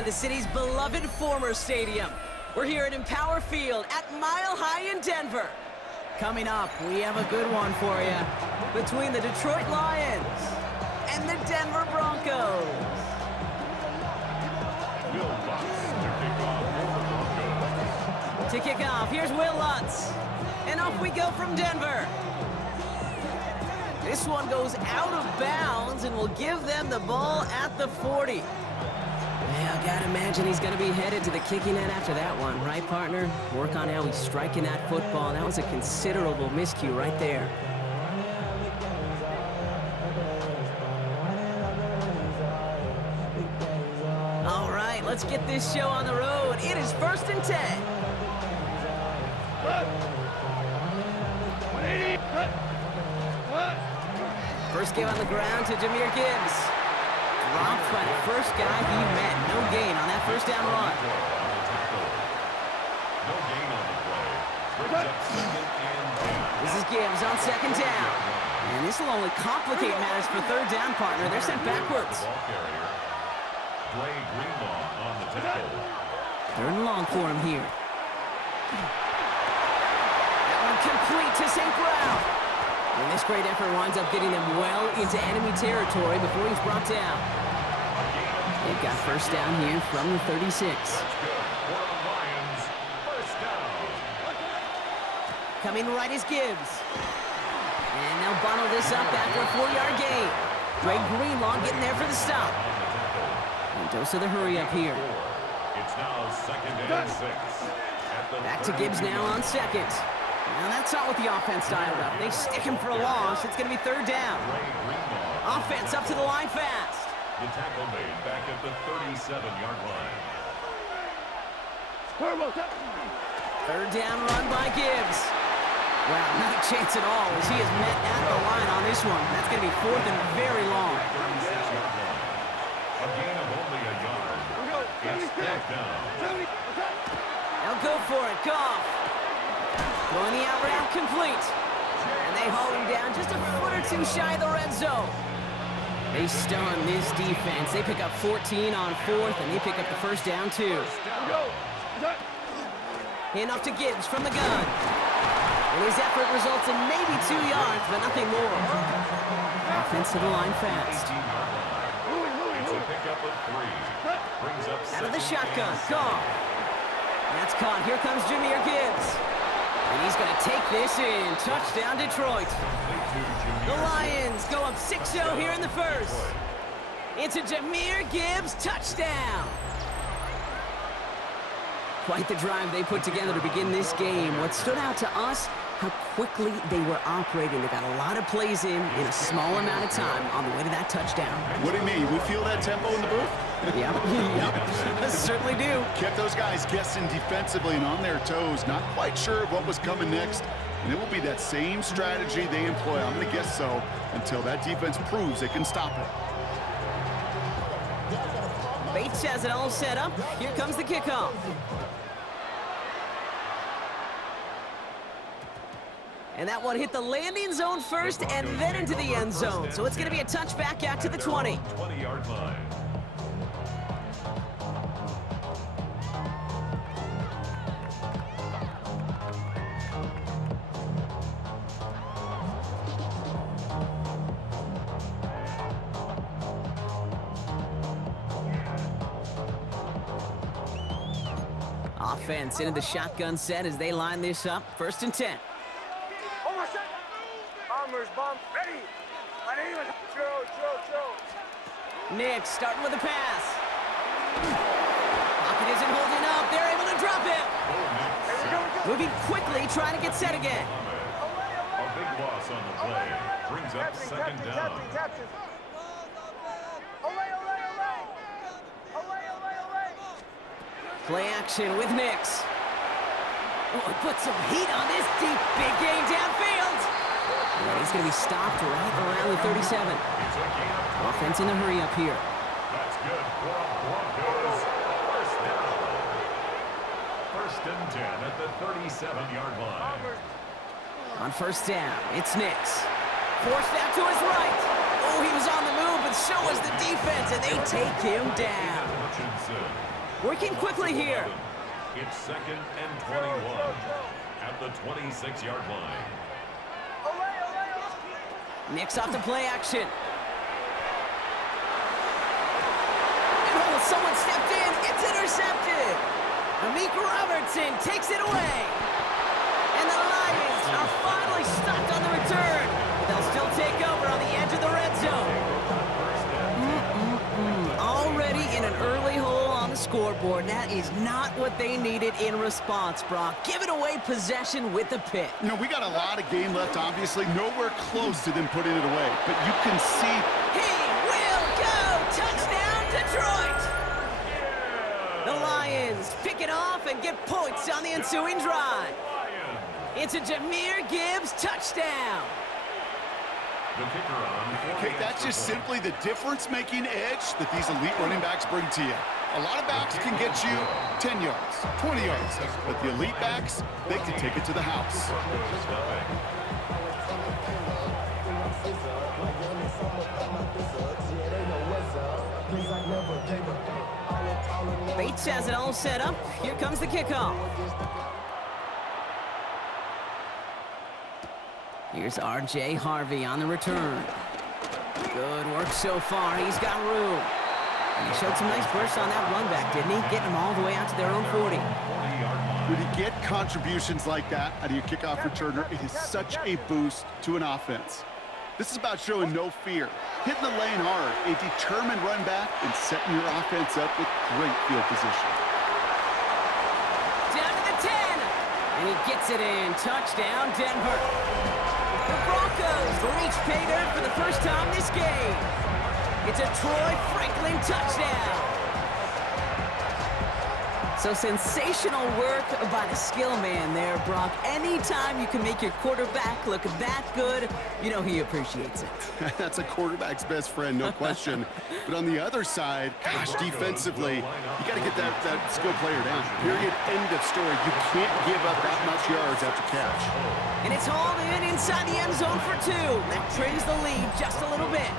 in the city's beloved former stadium. We're here at Empower Field at Mile High in Denver. Coming up, we have a good one for you between the Detroit Lions and the Denver Broncos. To kick off, here's Will Lutz. And off we go from Denver. This one goes out of bounds and will give them the ball at the 40. Yeah, I gotta imagine he's gonna be headed to the kicking net after that one, right, partner? Work on how he's striking that football. That was a considerable miscue right there. All right, let's get this show on the road. It is 1st and 10. First game on the ground to Jahmyr Gibbs. Dropped by the first guy he met. No gain on that first down run. This is Gibbs on 2nd down. And this will only complicate matters for 3rd down, partner. They're sent backwards. 3rd and long for him here. That one complete to St. Brown. And this great effort winds up getting them well into enemy territory before he's brought down. They've got 1st down here from the 36. Coming right is Gibbs. And they'll bundle this up after a 4-yard gain. Greg Greenlaw getting there for the stop. And dose of the hurry up here. It's now 2nd and 6. Back to Gibbs now on 2nd. Now that's not what the offense dialed up. They stick him for a loss. It's going to be 3rd down. Offense up to the line fast. The tackle made back at the 37-yard line. 3rd down run by Gibbs. Well, not a chance at all as he is met at the line on this one. That's going to be 4th and very long. A gain of only a yard. It's 4th down. Now go for it. Goff. Going the out route complete. And they haul him down just a foot or two shy of the red zone. They stun this defense. They pick up 14 on 4th, and they pick up the 1st down, too. Hand off to Gibbs from the gun. And his effort results in maybe 2 yards, but nothing more. Offense to the line fast. It's a pickup of 3. Brings up out of the shotgun. Goff. That's caught. Here comes Jahmyr Gibbs. And he's going to take this in. Touchdown, Detroit. The Lions go up 6-0 here in the 1st. It's a Jahmyr Gibbs touchdown. Quite the drive they put together to begin this game. What stood out to us, how quickly they were operating. They got a lot of plays in a small amount of time on the way to that touchdown. What do you mean? We feel that tempo in the booth? Yep. Certainly do. Kept those guys guessing defensively and on their toes, not quite sure of what was coming next. And it will be that same strategy they employ, I'm going to guess so, until that defense proves it can stop it. Bates has it all set up. Here comes the kickoff. And that one hit the landing zone first and then into the end zone. So it's going to be a touchback out to the 20. 20-yard line. Offense into the shotgun set as they line this up. 1st and 10. Nick starting with a pass. Pocket isn't holding up. They're able to drop it. Moving quickly, trying to get set again. A big loss on the play. Brings up 2nd down. Play action with Nix. Oh, put some heat on this deep, big game downfield. And he's going to be stopped right around the 37. Offense in the hurry up here. That's good for Broncos. 1st down. 1st and 10 at the 37-yard line. On 1st down, it's Nix. Forced out to his right. Oh, he was on the move, but so was the defense, and they take him down. Working quickly here. It's 2nd and 21 at the 26-yard line. Mix off the play action. And oh, someone stepped in. It's intercepted. Amik Robertson takes it away. And the Lions are finally stopped on the return. But they'll still take over on the edge of the red zone. Already in an early hole on the scoreboard. That is not what they needed in response, Brock. Giving away possession with the pick. You know, we got a lot of game left, obviously. Nowhere close to them putting it away. But you can see... He will go! Touchdown, Detroit! The Lions pick it off and get points on the ensuing drive. It's a Jahmyr Gibbs touchdown. Okay, that's just simply the difference-making edge that these elite running backs bring to you. A lot of backs can get you 10 yards, 20 yards, but the elite backs, they can take it to the house. Bates has it all set up. Here comes the kickoff. Here's R.J. Harvey on the return. Good work so far. He's got room. And he showed some nice bursts on that run back, didn't he? Getting them all the way out to their own 40. When you get contributions like that out of your kickoff returner, it is such a boost to an offense. This is about showing no fear, hitting the lane hard, a determined run back, and setting your offense up with great field position. Down to the 10. And he gets it in. Touchdown, Denver. The Broncos reach pay dirt for the first time this game. It's a Troy Franklin touchdown. So sensational work by the skill man there, Brock. Anytime you can make your quarterback look that good, you know he appreciates it. That's a quarterback's best friend, no question. But on the other side, gosh, defensively, you got to get that skill player down. Period, end of story. You can't give up that much yards after catch. And it's hauled in inside the end zone for 2. That trims the lead just a little bit.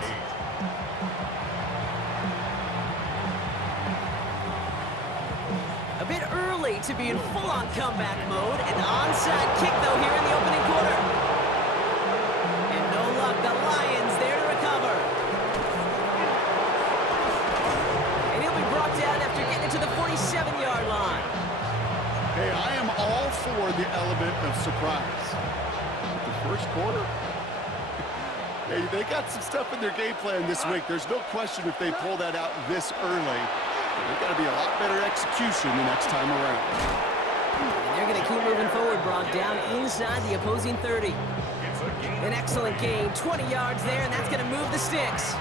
A bit early to be in full-on comeback mode. An onside kick, though, here in the opening quarter. And no luck, the Lions there to recover. And he'll be brought down after getting it to the 47-yard line. Hey, I am all for the element of surprise. But the first quarter, hey, they got some stuff in their game plan this week. There's no question if they pull that out this early. They've got to be a lot better execution the next time around. And they're going to keep moving forward, Brock, down inside the opposing 30. An excellent gain, 20 yards there, and that's going to move the sticks.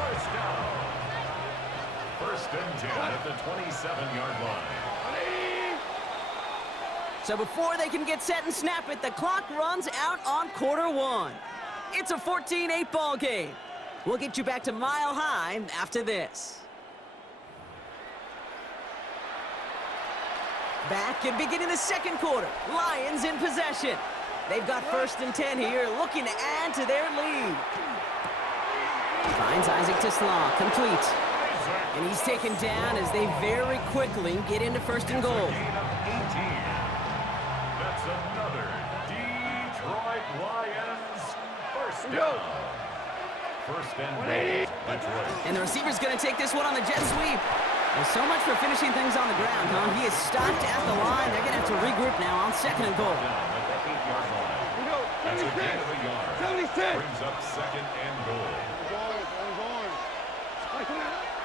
First down. 1st and 10 at the 27-yard line. So before they can get set and snap it, the clock runs out on quarter 1. It's a 14-8 ball game. We'll get you back to Mile High after this. Back and beginning the second quarter. Lions in possession. They've got 1st and 10 here, looking to add to their lead. Finds Isaac Tisslaw, complete. And he's taken down as they very quickly get into 1st and goal. That's another Detroit Lions first down. 1st and goal, Detroit. And the receiver's going to take this one on the jet sweep. Well, so much for finishing things on the ground, huh? He is stopped at the line. They're going to have to regroup now on 2nd and goal. At the 8-yard line. That's a gain of a yard. Brings up 2nd and goal.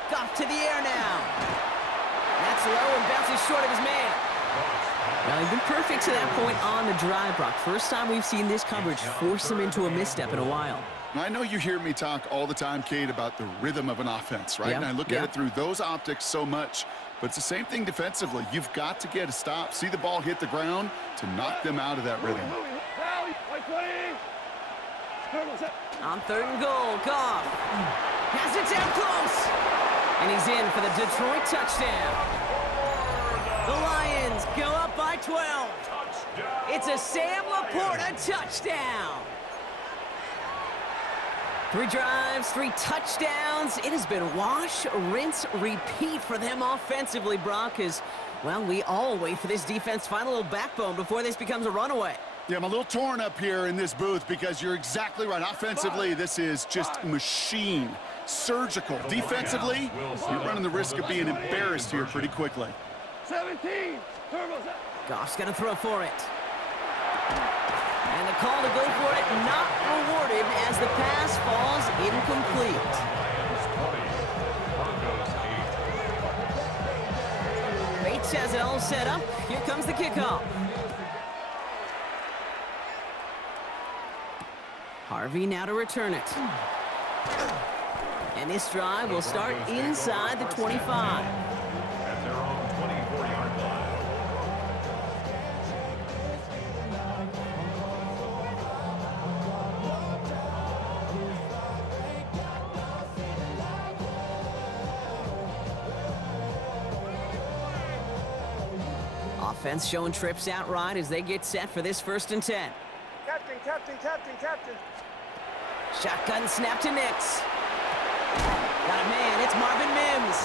Goff to the air now. That's low and bounces short of his man. Well, he's been perfect to that point on the drive, Brock. First time we've seen this coverage force him into a misstep in a while. I know you hear me talk all the time, Kate, about the rhythm of an offense, right? Yeah, And I look yeah. at it through those optics so much, but it's the same thing defensively. You've got to get a stop, see the ball hit the ground to knock them out of that rhythm. On 3rd and goal, Goff has it down close. And he's in for the Detroit touchdown. The Lions go up by 12. It's a Sam Laporta touchdown. 3 drives, 3 touchdowns. It has been wash, rinse, repeat for them offensively, Brock, as, well, we all wait for this defense to find a little backbone before this becomes a runaway. Yeah, I'm a little torn up here in this booth because you're exactly right. Offensively, this is just machine, surgical. Defensively, you're running the risk of being embarrassed here pretty quickly. 17. Goff's going to throw for it. And the call to go for it not rewarded as the pass falls incomplete. Bates has it all set up. Here comes the kickoff. Harvey now to return it. And this drive will start inside the 25. At their own 24-yard line. Offense showing trips out right as they get set for this 1st and 10. Captain. Shotgun snap to Nix. Got a man, it's Marvin Mims.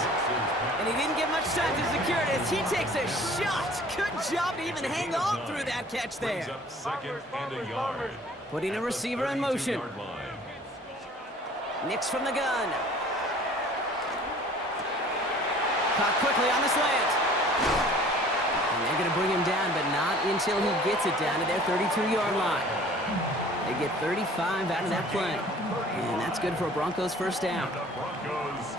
And he didn't get much time to secure it as he takes a shot. Good job to even hang on through that catch there. Up 2nd and a yard. Putting a receiver in motion. Nix from the gun. Caught quickly on the slant. And they're going to bring him down, but not until he gets it down to their 32-yard line. They get 35 out of that play. And that's good for a Broncos 1st down.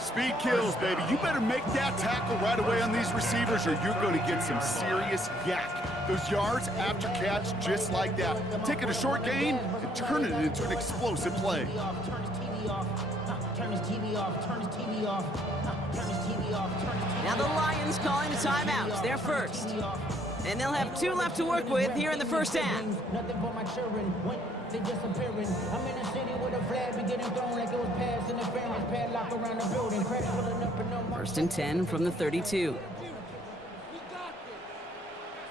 Speed kills, baby. You better make that tackle right away on these receivers or you're going to get some serious yak. Those yards after catch just like that. Take it a short gain and turn it into an explosive play. Now the Lions calling the timeouts. They're first. And they'll have 2 left to work with here in the 1st half. Nothing for my children. They disappearing. I'm in a city with a flag be getting thrown like it was past interference. Padlock around the building. Crash pulling up and no more. 1st and 10 from the 32.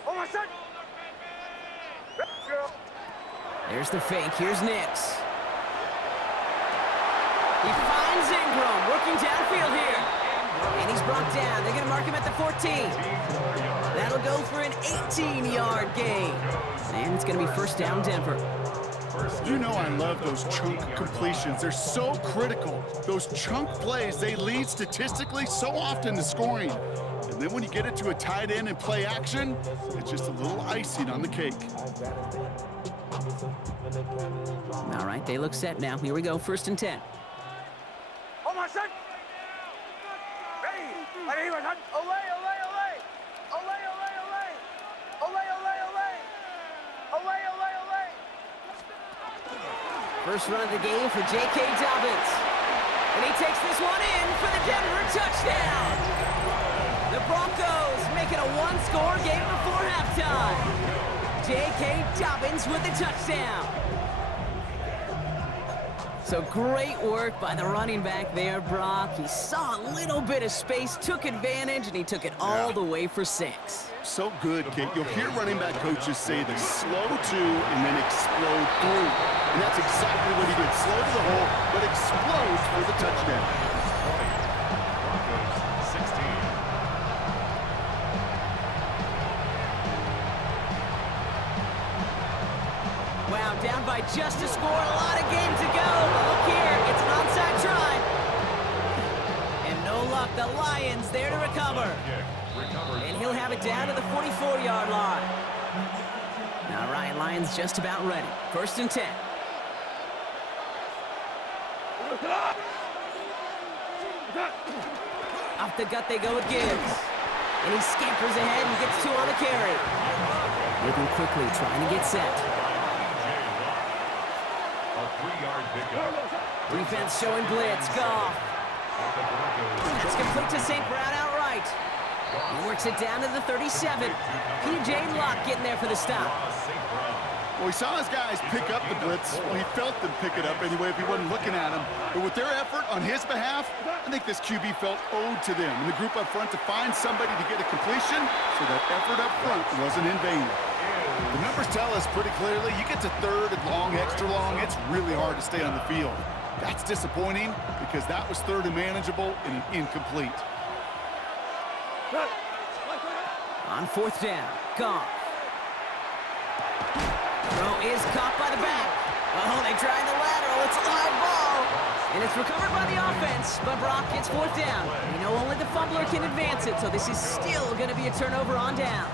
Oh, my son. There's the fake. Here's Nix. He finds Ingram working downfield here. And he's brought down. They're going to mark him at the 14. That'll go for an 18-yard gain. And it's going to be 1st down Denver. You know I love those chunk completions. They're so critical. Those chunk plays, they lead statistically so often to scoring. And then when you get it to a tight end and play action, it's just a little icing on the cake. All right, they look set now. Here we go, 1st and 10. Oh, my son. Ready. Ready, my son. Olay. First run of the game for J.K. Dobbins. And he takes this one in for the Denver touchdown. The Broncos make it a 1-score game before halftime. J.K. Dobbins with the touchdown. So great work by the running back there, Brock. He saw a little bit of space, took advantage, and he took it all the way for 6. So good, Kate. You'll hear running back coaches say they slow to and then explode through. And that's exactly what he did. Slow to the hole, but explodes for the touchdown. Broncos 16. Wow, down by just a score, a lot of game to go. But look here, it's an onside try. And no luck, the Lions there to recover. And he'll have it down to the 44-yard line. Now Ryan Lyons just about ready. 1st and 10. Off the gut they go with Gibbs. And he scampers ahead and gets 2 on the carry. Moving quickly, trying to get set. A 3-yard pickup. Defense showing blitz. Goff. That's complete to St. Brown outright. He works it down to the 37. P.J. Locke getting there for the stop. Well, he saw his guys pick up the blitz. Well, he felt them pick it up anyway if he wasn't looking at him. But with their effort on his behalf, I think this QB felt owed to them and the group up front to find somebody to get a completion, so that effort up front wasn't in vain. The numbers tell us pretty clearly, you get to 3rd and long, extra long, it's really hard to stay on the field. That's disappointing because that was third and manageable and an incomplete. On fourth down, Goff. Throw is caught by the back. Oh, they tried the lateral. It's a live ball. And it's recovered by the offense, but Brock gets fourth down. You know, only the fumbler can advance it, so this is still going to be a turnover on downs.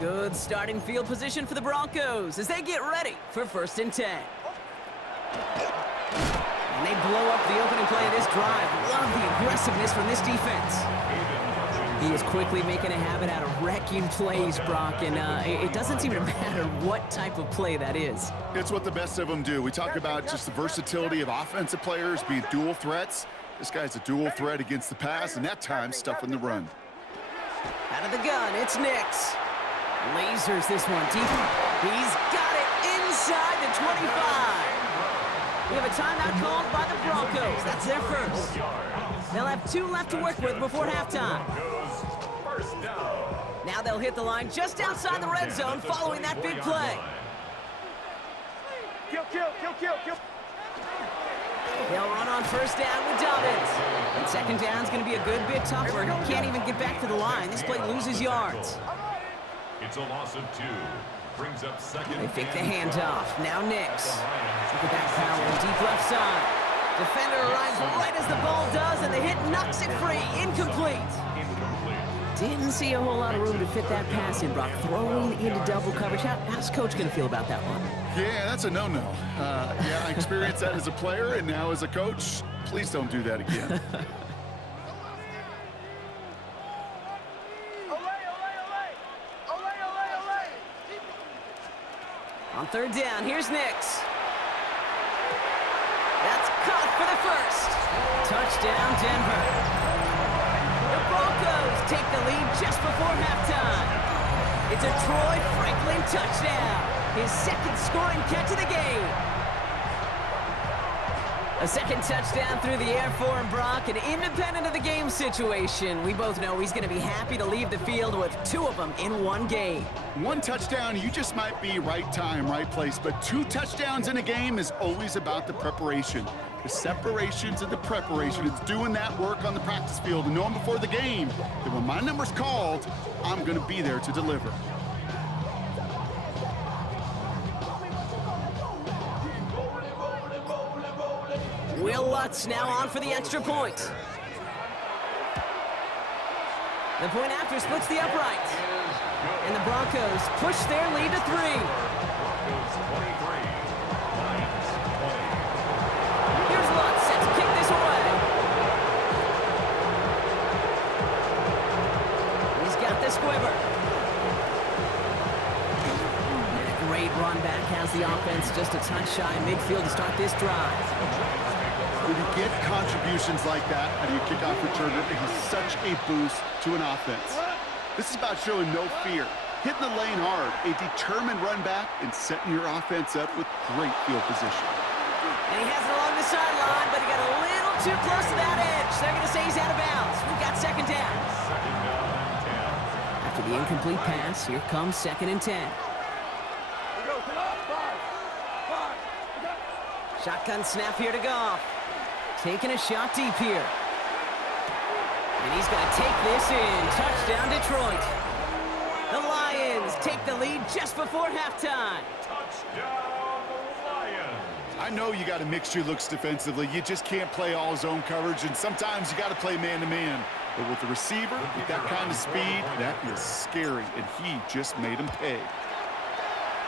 Good starting field position for the Broncos as they get ready for 1st and 10. And they blow up the opening play of this drive. Love the aggressiveness from this defense. He is quickly making a habit out of wrecking plays, Brock, and it doesn't seem to matter what type of play that is. It's what the best of them do. We talk about just the versatility of offensive players being dual threats. This guy's a dual threat against the pass, and that time stuffing the run. Out of the gun, it's Nix. Lasers this one deep. He's got it inside the 25. We have a timeout called by the Broncos. That's their first. They'll have 2 left to work with before halftime. Now they'll hit the line just outside the red zone following that big play. Kill. They'll run on 1st down with Dobbins. And 2nd down's going to be a good bit tougher. He can't even get back to the line. This play loses yards. It's a loss of 2. Brings up 2nd. They fake the handoff. Now Nix. Look at that power on deep left side. Defender arrives right as the ball does, and the hit knocks it free. Incomplete. Didn't see a whole lot of room to fit that pass in, Brock. Throwing into double coverage. How's Coach going to feel about that one? Yeah, that's a no-no. Yeah, I experienced that as a player, and now as a coach, please don't do that again. On 3rd down, here's Nix. That's caught for the first. Touchdown, Denver. The Broncos take the lead just before halftime. It's a Troy Franklin touchdown. His 2nd scoring catch of the game. A 2nd touchdown through the air for him, Brock, and independent of the game situation, we both know he's going to be happy to leave the field with 2 of them in one game. 1 touchdown, you just might be right time, right place, but 2 touchdowns in a game is always about the preparation. The separations and the preparation. It's doing that work on the practice field and knowing before the game that when my number's called, I'm going to be there to deliver. Will Lutz now on for the extra point. The point after splits the upright. And the Broncos push their lead to 3. Here's Lutz set to kick this away. He's got the squiver. And a great run back has the offense just a touch shy of midfield to start this drive. When you get contributions like that out of your kickoff returner, it is such a boost to an offense. This is about showing no fear, hitting the lane hard, a determined run back, and setting your offense up with great field position. And he has it along the sideline, but he got a little too close to that edge. They're going to say he's out of bounds. We've got 2nd down. After the incomplete pass, here comes 2nd and 10. Shotgun snap here to Goff. Taking a shot deep here. And he's going to take this in. Touchdown, Detroit. The Lions take the lead just before halftime. Touchdown, Lions. I know you got to mix your looks defensively. You just can't play all zone coverage, and sometimes you got to play man-to-man. But with the receiver, with that kind of speed, that is scary, and he just made him pay.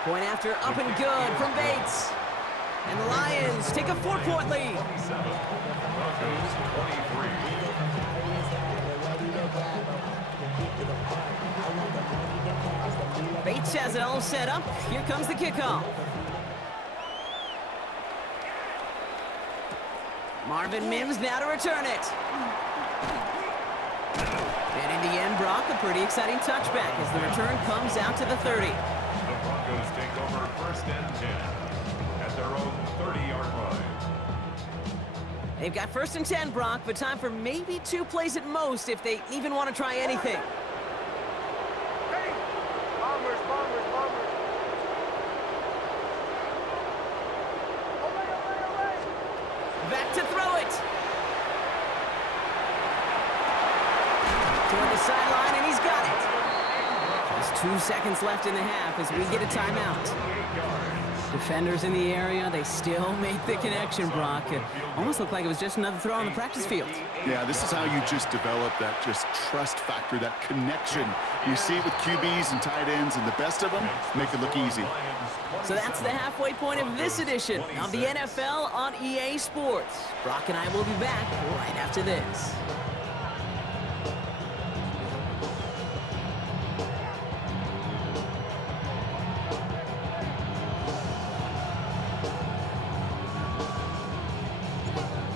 Point after up and good from Bates. And the Lions take a 4-point lead. Broncos 23. Bates has it all set up. Here comes the kickoff. Marvin Mims now to return it. And in the end, Brock, a pretty exciting touchback as the return comes out to the 30. The Broncos take over 1st and 10 at their own 30-yard line. They've got 1st and 10, Brock, but time for maybe 2 plays at most if they even want to try anything. Hey, I'm responsible. back to throw it. Toward the sideline, and he's got it. Just 2 seconds left in the half as we get a timeout. Defenders in the area, they still make the connection, Brock. It almost looked like it was just another throw on the practice field. Yeah, this is how you just develop that just trust factor, that connection. You see it with QBs and tight ends, and the best of them make it look easy. So that's the halfway point of this edition of the NFL on EA Sports. Brock and I will be back right after this.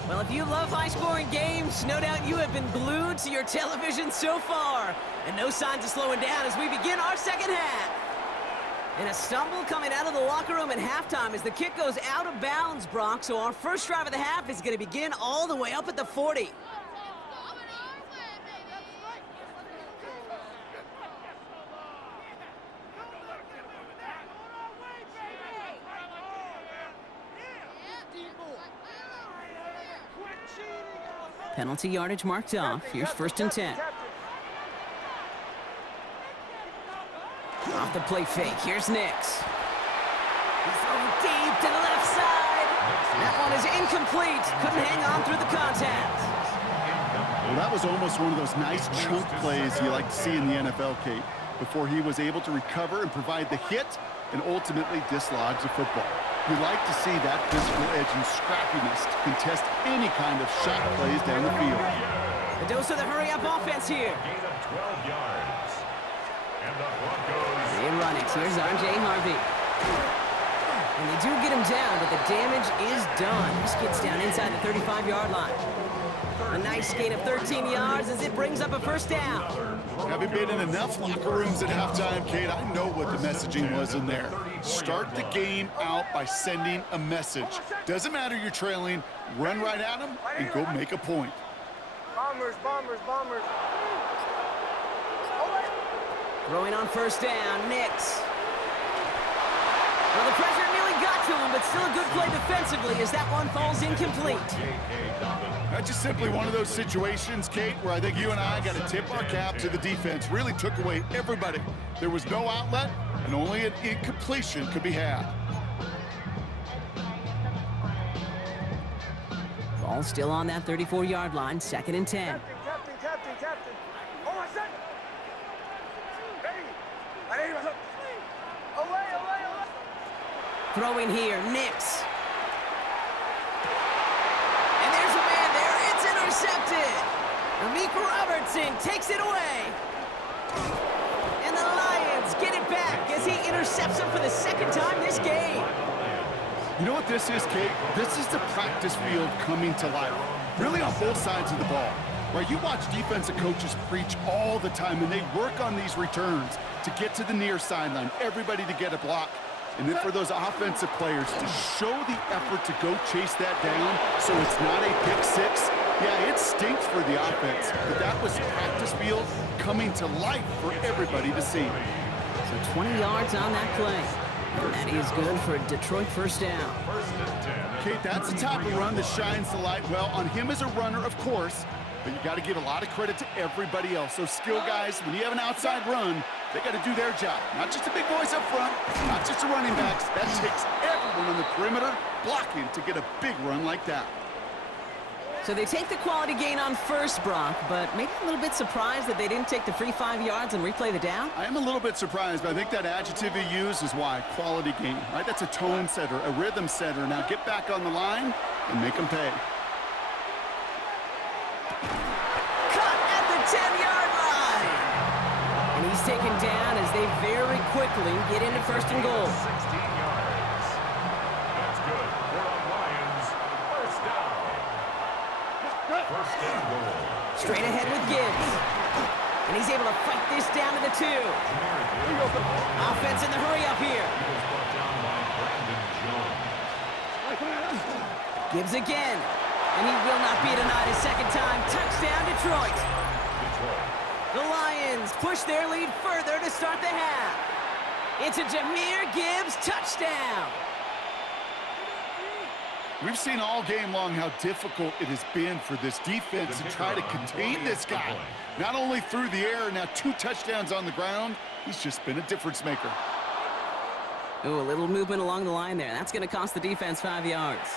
Well, if you love high-scoring games, no doubt you have been glued to your television so far. And no signs of slowing down as we begin our second half. And a stumble coming out of the locker room at halftime as the kick goes out of bounds, Brock. So our first drive of the half is going to begin all the way up at the 40. Penalty yardage marked off. Here's 1st and 10. Off the play fake. Here's Nix. He's throwing deep to the left side. That one is incomplete. Couldn't hang on through the contact. Well, that was almost one of those nice chunk plays you like to see in the NFL, Kate, before he was able to recover and provide the hit and ultimately dislodge the football. You like to see that physical edge and scrappiness to contest any kind of shot plays down the field. A dose of the hurry-up offense here. Gain of 12 yards. And the Broncos. They run it. Here's R.J. Harvey. And they do get him down, but the damage is done. This gets down inside the 35-yard line. A nice gain of 13 yards as it brings up a 1st down. Having been in enough locker rooms at halftime, Kate, I know what the messaging was in there. Start the game out by sending a message. Doesn't matter you're trailing, run right at them and go make a point. Bombers, bombers, bombers. Throwing on 1st down, Nix. Well, the pressure nearly got to him, but still a good play defensively as that one falls incomplete. That's just simply one of those situations, Kate, where I think you and I got to tip our cap to the defense. Really took away everybody. There was no outlet, and only an incompletion could be had. Ball still on that 34-yard line, 2nd and 10. Captain. Oh, my son. Ready. Away. Throwing here, Nix. And there's a man there. It's intercepted. Amik Robertson takes it away. And the Lions get it back as he intercepts him for the 2nd time this game. You know what this is, Kate? This is the practice field coming to life. Really on both sides of the ball. Right, you watch defensive coaches preach all the time, and they work on these returns to get to the near sideline, everybody to get a block. And then for those offensive players to show the effort to go chase that down so it's not a pick six. Yeah, it stinks for the offense, but that was practice field coming to life for everybody to see. So 20 yards on that play. And that is good for a Detroit 1st down. Kate, that's the type of run that shines the light well on him as a runner, of course, but you got to give a lot of credit to everybody else. Those skill guys, when you have an outside run, they got to do their job. Not just the big boys up front, not just the running backs. That takes everyone on the perimeter blocking to get a big run like that. So they take the quality gain on 1st, Brock, but maybe a little bit surprised that they didn't take the free 5 yards and replay the down? I am a little bit surprised, but I think that adjective you use is why. Quality gain, right? That's a tone setter, a rhythm setter. Now get back on the line and make them pay. Cut at the 10-yard line. And he's taken down as they very quickly get into 1st and goal. 16 yards. That's good for the Lions. 1st down. 1st and goal. Straight ahead with Gibbs. And he's able to fight this down to the 2. Offense in the hurry up here. Gibbs again. And he will not be denied his 2nd time. Touchdown, Detroit. The Lions push their lead further to start the half. It's a Jahmyr Gibbs touchdown. We've seen all game long how difficult it has been for this defense to try to contain this guy. Not only through the air, now 2 touchdowns on the ground. He's just been a difference maker. Ooh, a little movement along the line there. That's going to cost the defense 5 yards.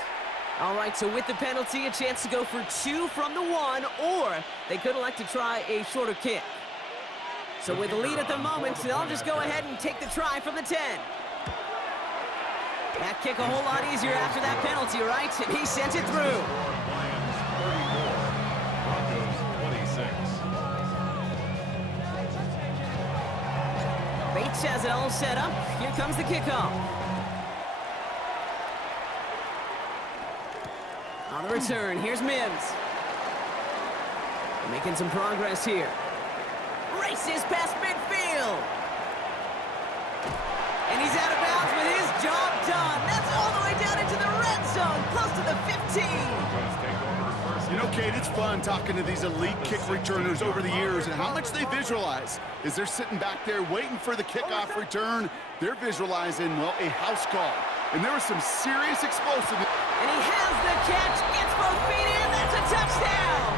All right, so with the penalty, a chance to go for 2 from the 1, or they could elect to try a shorter kick. So with the lead at the moment, they'll just go ahead and take the try from the 10. That kick a whole lot easier after that penalty, right? And he sends it through. Lions 34, Broncos 26. Bates has it all set up. Here comes the kickoff. On the return, here's Mims. Making some progress here. Races past midfield. And he's out of bounds with his job done. That's all the way down into the red zone, close to the 15. You know, Kate, it's fun talking to these elite kick returners over the years and how much they visualize. As they're sitting back there waiting for the kickoff return, they're visualizing, well, a house call. And there was some serious explosiveness. And he has the catch, gets both feet in, that's a touchdown!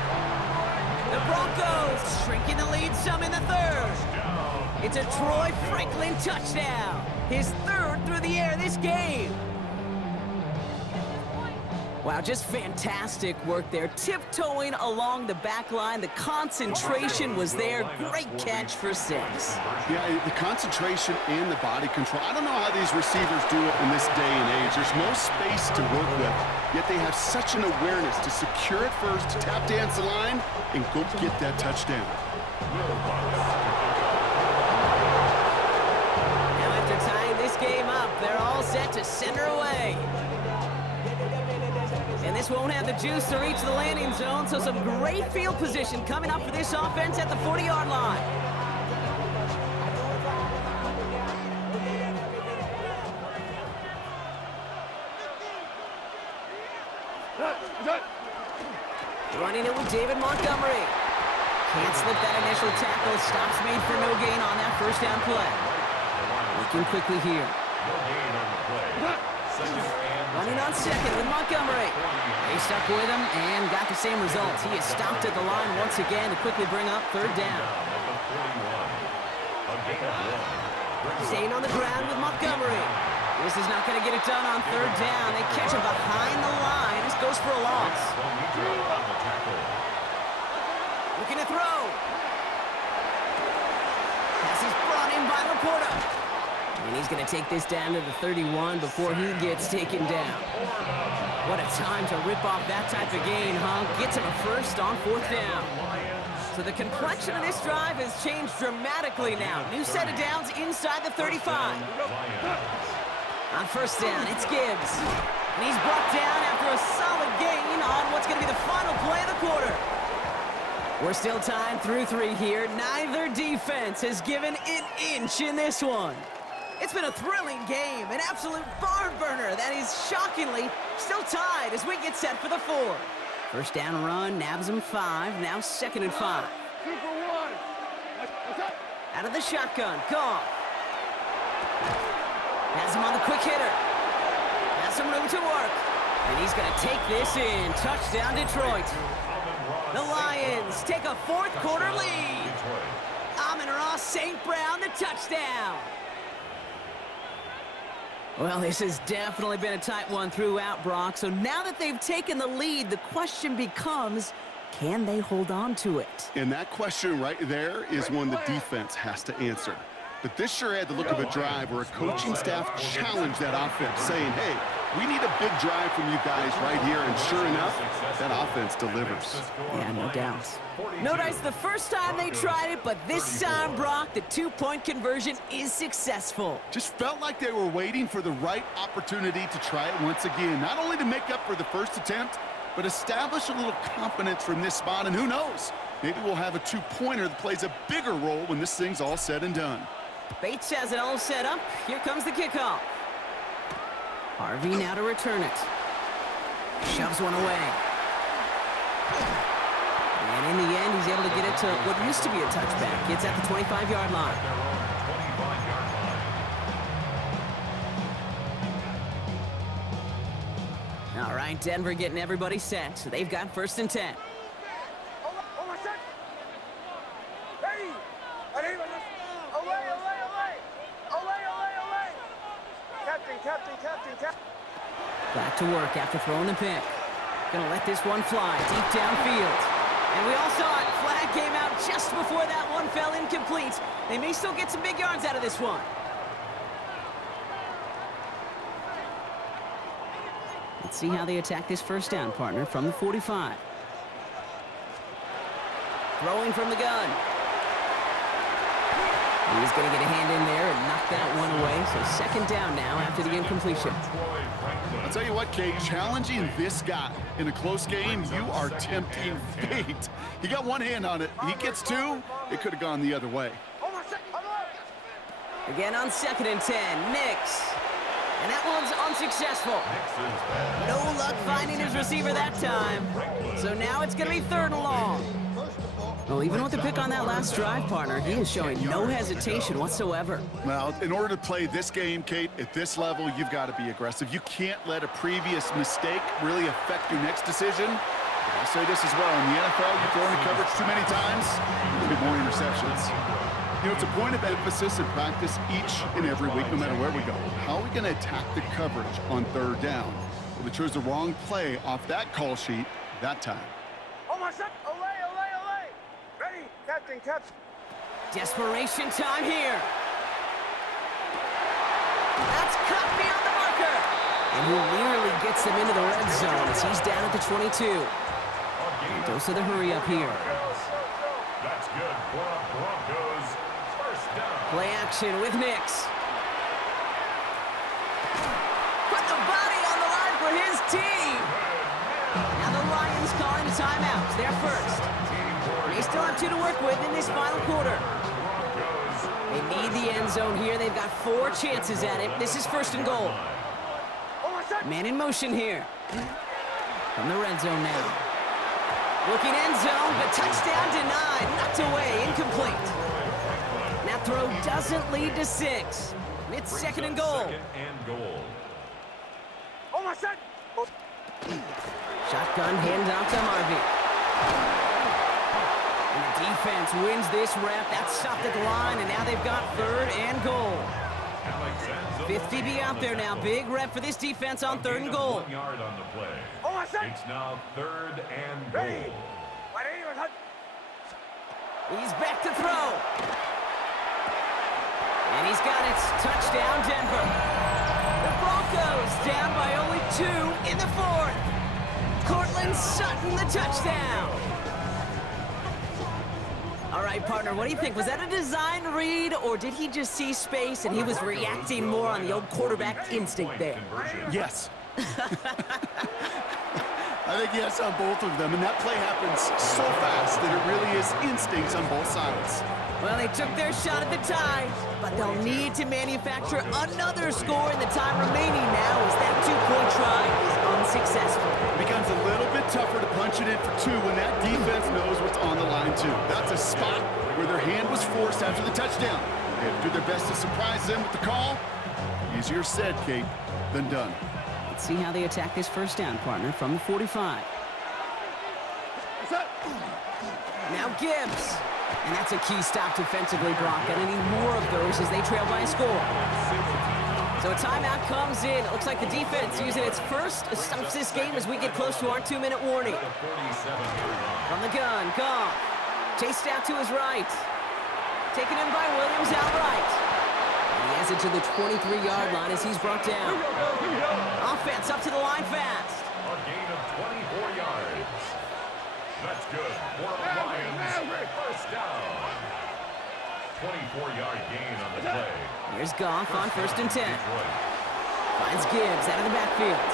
The Broncos shrinking the lead some in the third. It's a Troy Franklin touchdown. His 3rd through the air this game. Wow, just fantastic work there. Tiptoeing along the back line. The concentration was there. Great catch for 6. Yeah, the concentration and the body control. I don't know how these receivers do it in this day and age. There's no space to work with, yet they have such an awareness to secure it first, tap dance the line, and go get that touchdown. Now after tying this game up, they're all set to send her away. And this won't have the juice to reach the landing zone, so some great field position coming up for this offense at the 40-yard line. Running it with David Montgomery. Can't slip that initial tackle. Stops made for no gain on that first down play. Looking quickly here. Running on second with Montgomery. They stuck with him and got the same results. He is stopped at the line once again to quickly bring up 3rd down. Staying on the ground with Montgomery. This is not going to get it done on 3rd down. They catch him behind the line. This goes for a loss. Looking to throw. Pass is brought in by Laporta. And he's going to take this down to the 31 before he gets taken down. What a time to rip off that type of gain, huh? Gets him a first on 4th down. So the complexion of this drive has changed dramatically now. New set of downs inside the 35. On 1st down, it's Gibbs. And he's brought down after a solid gain on what's going to be the final play of the quarter. We're still tied through 3 here. Neither defense has given an inch in this one. It's been a thrilling game, an absolute barn burner that is shockingly still tied as we get set for the 4. 1st down run, nabs him 5, now 2nd and 5. Out of the shotgun, Goff. Has him on the quick hitter. Has some room to work. And he's going to take this in. Touchdown, Detroit. The Lions take a 4th quarter lead. Amon-Ra St. Brown, the touchdown. Well, this has definitely been a tight one throughout, Brock. So now that they've taken the lead, the question becomes, can they hold on to it? And that question right there is one the defense has to answer. But this sure had the look of a drive where a coaching staff challenged that offense, saying, hey, we need a big drive from you guys right here. And sure enough, that offense delivers. Yeah, no doubt. No doubt it's the first time they tried it, but this time, Brock, the 2-point conversion is successful. Just felt like they were waiting for the right opportunity to try it once again. Not only to make up for the first attempt, but establish a little confidence from this spot. And who knows, maybe we'll have a 2-pointer that plays a bigger role when this thing's all said and done. Bates has it all set up. Here comes the kickoff. Harvey now to return it. Shoves one away. And in the end, he's able to get it to what used to be a touchback. It's at the 25-yard line. All right, Denver getting everybody set, so they've got 1st and 10. Captain. Back to work after throwing the pick. Gonna let this one fly deep downfield. And we all saw it. Flag came out just before that one fell incomplete. They may still get some big yards out of this one. Let's see how they attack this 1st down, partner, from the 45. Throwing from the gun. He's going to get a hand in there and knock that one away. So 2nd down now after the incompletion. I'll tell you what, Kate, challenging this guy in a close game, you are tempting fate. He got one hand on it. He gets 2. It could have gone the other way. Again on 2nd and 10, Nix. And that one's unsuccessful. No luck finding his receiver that time. So now it's going to be 3rd and long. Well, even with the pick on that last drive, partner, he is showing no hesitation whatsoever. Well, in order to play this game, Kate, at this level, you've got to be aggressive. You can't let a previous mistake really affect your next decision. I'll say this as well. In the NFL, you throw into coverage too many times, you get more interceptions. You know, it's a point of emphasis in practice each and every week, no matter where we go. How are we going to attack the coverage on 3rd down? Well, they chose the wrong play off that call sheet that time. Captain. Desperation time here. That's caught beyond the marker. And he nearly gets them into the red zone as he's down at the 22. And dose of the hurry up here. That's good for the Broncos. 1st down. Play action with Nix. Put the body on the line for his team. Now the Lions calling a timeout. They're 1st. They still have 2 to work with in this final quarter. They need the end zone here. They've got 4 chances at it. This is 1st and goal. Man in motion here. From the red zone now. Looking end zone, but touchdown denied. Knocked away, incomplete. That throw doesn't lead to 6. It's 2nd and goal. Shotgun handoff to Harvey. And the defense wins this rep. That's stopped at the line, and now they've got 3rd and goal. 5th DB out there now. Big rep for this defense on 3rd and goal. 1 yard on the play. It's now 3rd and goal. He's back to throw. And he's got it. Touchdown, Denver. The Broncos down by only 2 in the 4th. Cortland Sutton, the touchdown. All right, partner, what do you think? Was that a design read, or did he just see space and he was reacting more on the old quarterback instinct there? Yes. I think yes on both of them, and that play happens so fast that it really is instincts on both sides. Well, they took their shot at the tie, but they'll need to manufacture another score in the time remaining now as that 2-point try is unsuccessful. It becomes a little bit tougher to punch it in for 2 when that defense knows what's on the line, too. That's a spot where their hand was forced after the touchdown. They have to do their best to surprise them with the call. Easier said, Kate, than done. Let's see how they attack this 1st down, partner, from the 45. Now Gibbs. And that's a key stop defensively, Brock. Gonna need more of those as they trail by a score. So a timeout comes in. It looks like the defense using its first stops this game as we get close to our 2-minute warning. From the gun, Goff. Chased out to his right. Taken in by Williams outright. And he has it to the 23-yard line as he's brought down. Offense up to the line fast. A gain of 24 yards. That's good for the Lions. 1st down. 24-yard gain on the play. Here's Goff on 1st and 10. Finds Gibbs out of the backfield.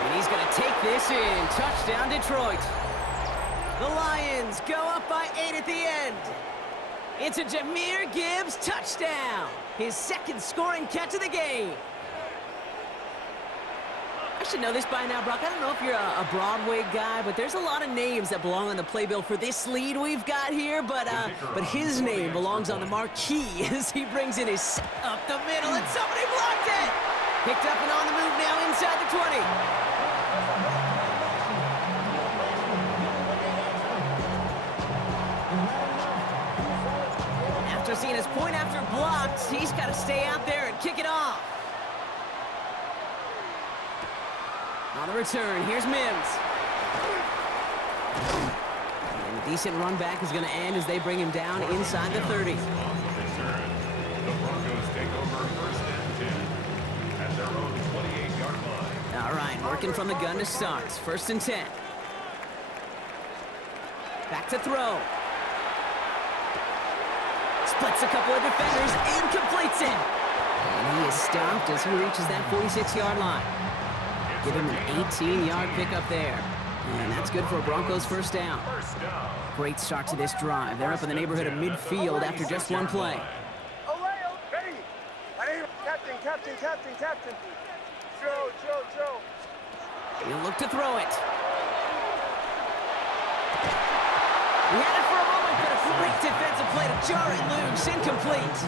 And he's going to take this in. Touchdown, Detroit. The Lions go up by 8 at the end. It's a Jahmyr Gibbs touchdown. His 2nd scoring catch of the game. I should know this by now, Brock. I don't know if you're a Broadway guy, but there's a lot of names that belong on the playbill for this lead we've got here, but his name belongs on the marquee as he brings in his up the middle, and somebody blocked it! Picked up and on the move now inside the 20. are seeing his point after blocked. He's got to stay out there and kick it off. On the return, here's Mims. And a decent run back is going to end as they bring him down inside the 30. On the return, the Broncos take over first and 10 at their own 28-yard line. All right, working from the gun to start. First and 10. Back to throw. Splits a couple of defenders and completes it. And he is stopped as he reaches that 46-yard line. Give him an 18-yard pickup there. And that's good for a Broncos first down. Great start to this drive. They're up in the neighborhood of midfield after just one play. Ready? I need Captain. Joe. He'll look to throw it. He had it for a moment, but a great defensive play to jar it loose. Incomplete.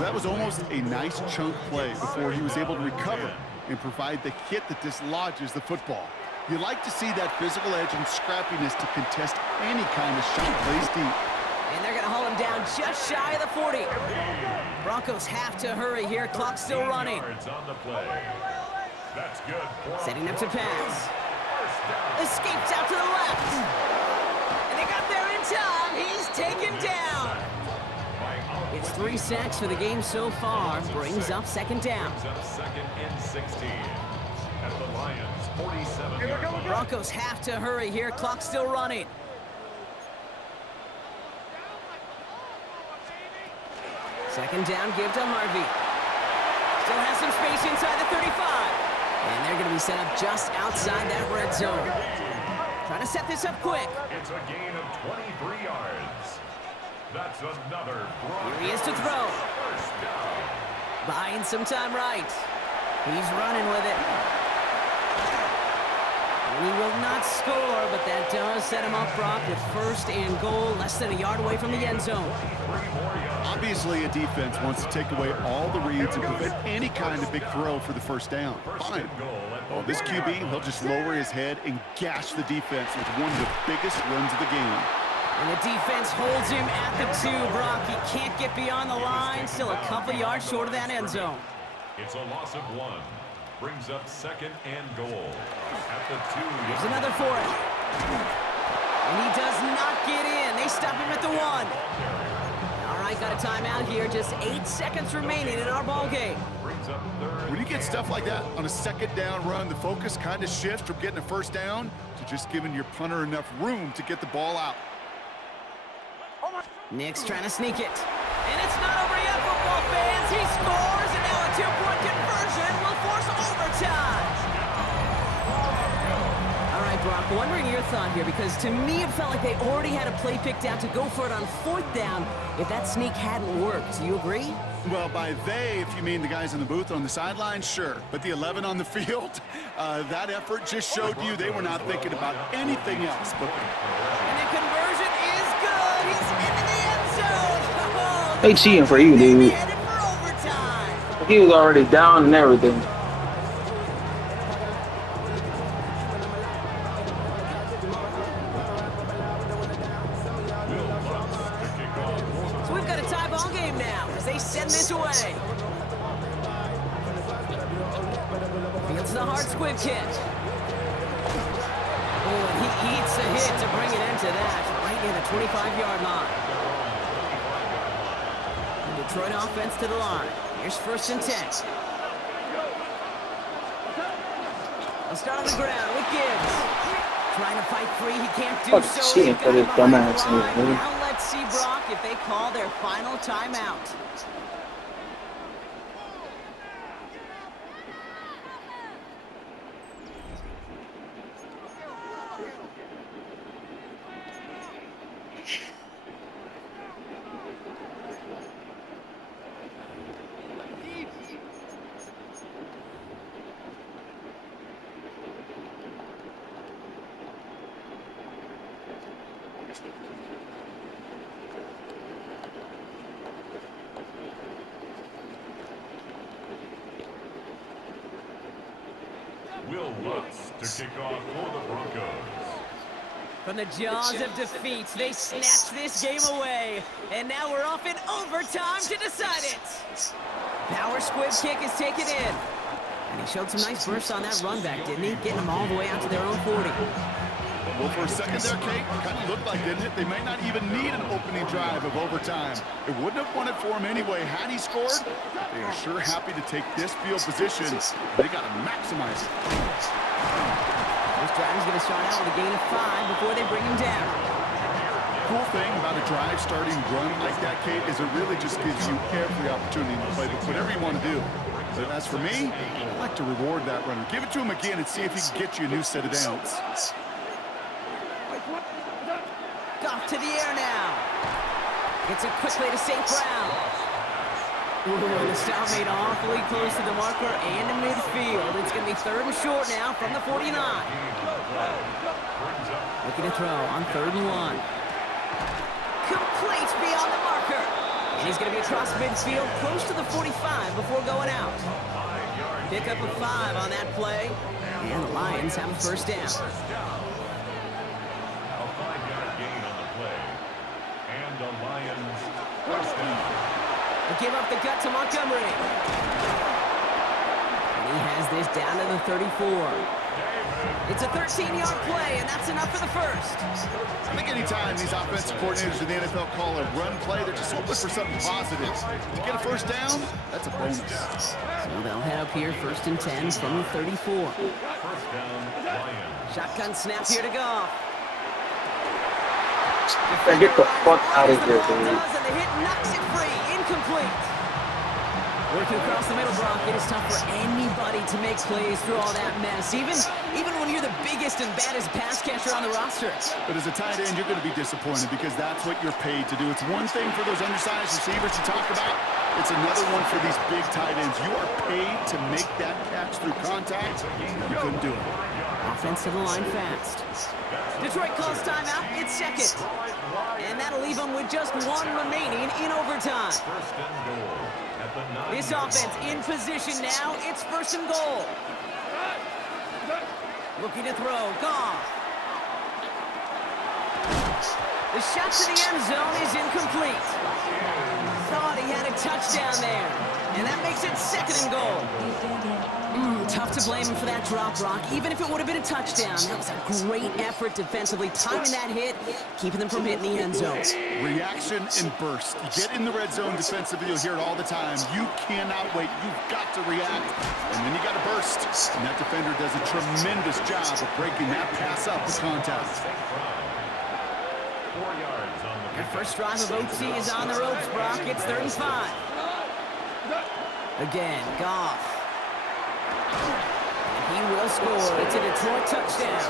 That was almost a nice chunk play before he was able to recover and provide the hit that dislodges the football. You like to see that physical edge and scrappiness to contest any kind of shot plays deep. And they're going to haul him down just shy of the 40. Broncos have to hurry here. Clock still running. On the play. That's good. Setting up to pass. Escapes out to the left. And they got there in time. He's taken down. It's 3 sacks for the game so far. Brings up second down. Second and 16 at the Lions 47-yard line. Broncos have to hurry here. Clock still running. Second down, give to Harvey. Still has some space inside the 35. And they're going to be set up just outside that red zone. Trying to set this up quick. It's a gain of 23 yards. That's another Here he is to throw. first down. Buying some time right. He's running with it. And he will not score, but that does set him up, Brock, with first and goal, less than a yard away from the end zone. Obviously, a defense wants to take away all the reads and prevent any kind of big throw for the first down. Fine. Oh, this QB, he'll just lower his head and gash the defense with one of the biggest runs of the game. And the defense holds him at the 2, Brock. He can't get beyond the line. Still a couple yards short of that end zone. It's a loss of 1. Brings up second and goal at the 2. Here's another for it. And he does not get in. They stop him at the 1. All right, got a timeout here. Just 8 seconds remaining in our ball game. When you get stuff like that on a second down run, the focus kind of shifts from getting a first down to just giving your punter enough room to get the ball out. Nick's trying to sneak it. And it's not over yet, football fans. He scores, and now a 2-point conversion will force overtime. All right, Brock, wondering your thought here, because to me it felt like they already had a play picked out to go for it on 4th down if that sneak hadn't worked. Do you agree? Well, by they, if you mean the guys in the booth on the sideline, sure. But the 11 on the field, that effort just showed you they were not thinking about anything else. But And the conversion is good. He's into the end zone. Oh, They cheating for you, they dude. headed for overtime. He was already down and everything. So we've got a tie ball game now as they send this away. Fields the hard squib kick. Oh, and he eats a hit to bring it into that, right near the 25-yard line. The Detroit offense to the line. Here's first and 10. They'll start on the ground with Gibbs. Trying to fight free, he can't do Fuck so. cheating They've for got this him behind dumbass the line. nigga, dude. Now let's see, Brock, if they call their final timeout. Will Lutz to kick off for the Broncos. From the jaws of defeat, they snatched this game away. And now we're off in overtime to decide it. Power squib kick is taken in. And he showed some nice bursts on that run back, didn't he? Getting them all the way out to their own 40. Well, for a second there, Kate, kind of looked like, didn't it? They might not even need an opening drive of overtime. It wouldn't have won it for him anyway had he scored. They are sure happy to take this field position. They got to maximize it. This drive is going to start out with a gain of 5 before they bring him down. Cool thing about a drive starting run like that, Kate, is it really just gives you every opportunity to play whatever you want to do. But as for me, I like to reward that runner. Give it to him again and see if he can get you a new set of downs. Off to the air now. Gets it quickly to St. Brown. Ooh, the stop made awfully close to the marker and to midfield. It's going to be 3rd and short now from the 49. Looking to throw on 3rd and 1. Complete beyond the marker. And he's going to be across midfield close to the 45 before going out. Pick up a 5 on that play. And the Lions have a 1st down. The Lions first down. They give up the gut to Montgomery. And he has this down to the 34. It's a 13-yard play, and that's enough for the 1st. I think anytime these offensive coordinators in the NFL call a run play, they're just hoping for something positive. To get a 1st down, that's a bonus. So they'll head up here 1st and 10 from the 34. 1st down, Lions. Shotgun snap here to Goff. Get the fuck out of here, dude. And the hit knocks it free. Incomplete. Working across the middle, Brock. It is tough for anybody to make plays through all that mess, even when you're the biggest and baddest pass catcher on the roster. But as a tight end, you're going to be disappointed because that's what you're paid to do. It's one thing for those undersized receivers you talk about. It's another one for these big tight ends. You are paid to make that catch through contact. You couldn't do it. Offense to the line fast. Detroit calls timeout. It's 2nd. And that'll leave them with just 1 remaining in overtime. First and goal at the 9. This offense in position now. It's 1st and goal. Looking to throw. Goff. The shot to the end zone is incomplete. Thought he had a touchdown there. And that makes it 2nd and goal. Tough to blame him for that drop, Brock. Even if it would have been a touchdown, that was a great effort defensively, timing that hit, keeping them from hitting the end zone. Reaction and burst. You get in the red zone defensively, you'll hear it all the time. You cannot wait. You've got to react. And then you got to burst. And that defender does a tremendous job of breaking that pass up with contact. 4 yards on the Their first drive of OT is on the ropes, Brock. It's 3rd and 5. Again, Goff. And he will score. It's a Detroit touchdown.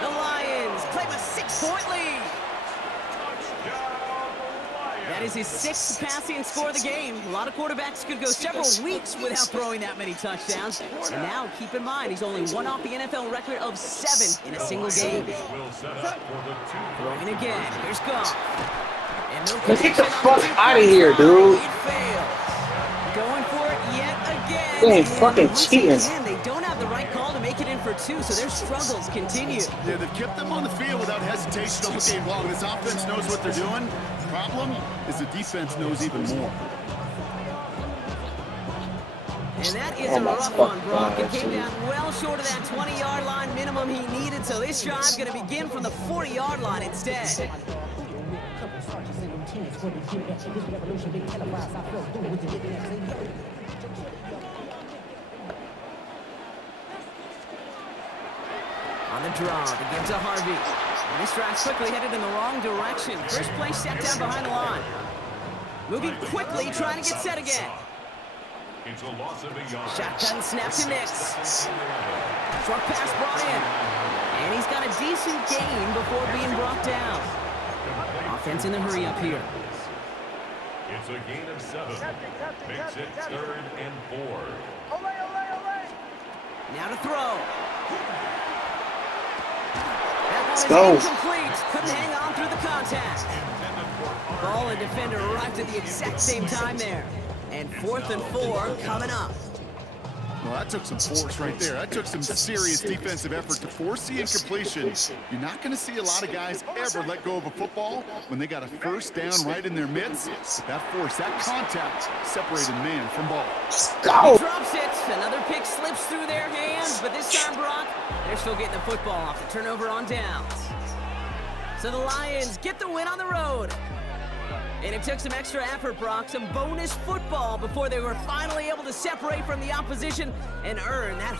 The Lions claim a 6-point lead. That is his 6th passing score of the game. A lot of quarterbacks could go several weeks without throwing that many touchdowns. And now, keep in mind, he's only one off the NFL record of 7 in a single game. Throwing again. Here's Goff. And no Let's get the connection fuck on the out of here, dude. It failed. Going for it yet again. They ain't And fucking once cheating. again, they don't have the right call to make it in for 2, so their struggles continue. Yeah, they've kept them on the field without hesitation all game long. This offense knows what they're doing. The problem is the defense knows even more. And that is a rough one, Brock. It came down well short of that 20-yard line minimum he needed, so this drive's going to begin from the 40-yard line instead. On the draw, the give to Harvey. And this drive's quickly headed in the wrong direction. First play set down behind the line. Moving quickly, trying to get set again. It's a loss of a yard. Shotgun snap to Nix. Short pass brought in. And he's got a decent gain before being brought down. Offense in the hurry up here. It's a gain of 7. Makes it 3rd and 4. Now to throw. That one is go. incomplete. Couldn't hang on through the contact. Ball and defender arrived at the exact same time there. And 4th and 4 coming up. Well, that took some force right there. That took some serious defensive effort to force the incompletion. You're not going to see a lot of guys ever let go of a football when they got a first down right in their midst. That force, that contact separated man from ball. He drops it. Another pick slips through their hands, but this time, Brock, they're still getting the football off the turnover on downs. So the Lions get the win on the road. And it took some extra effort, Brock, some bonus football before they were finally able to separate from the opposition and earn that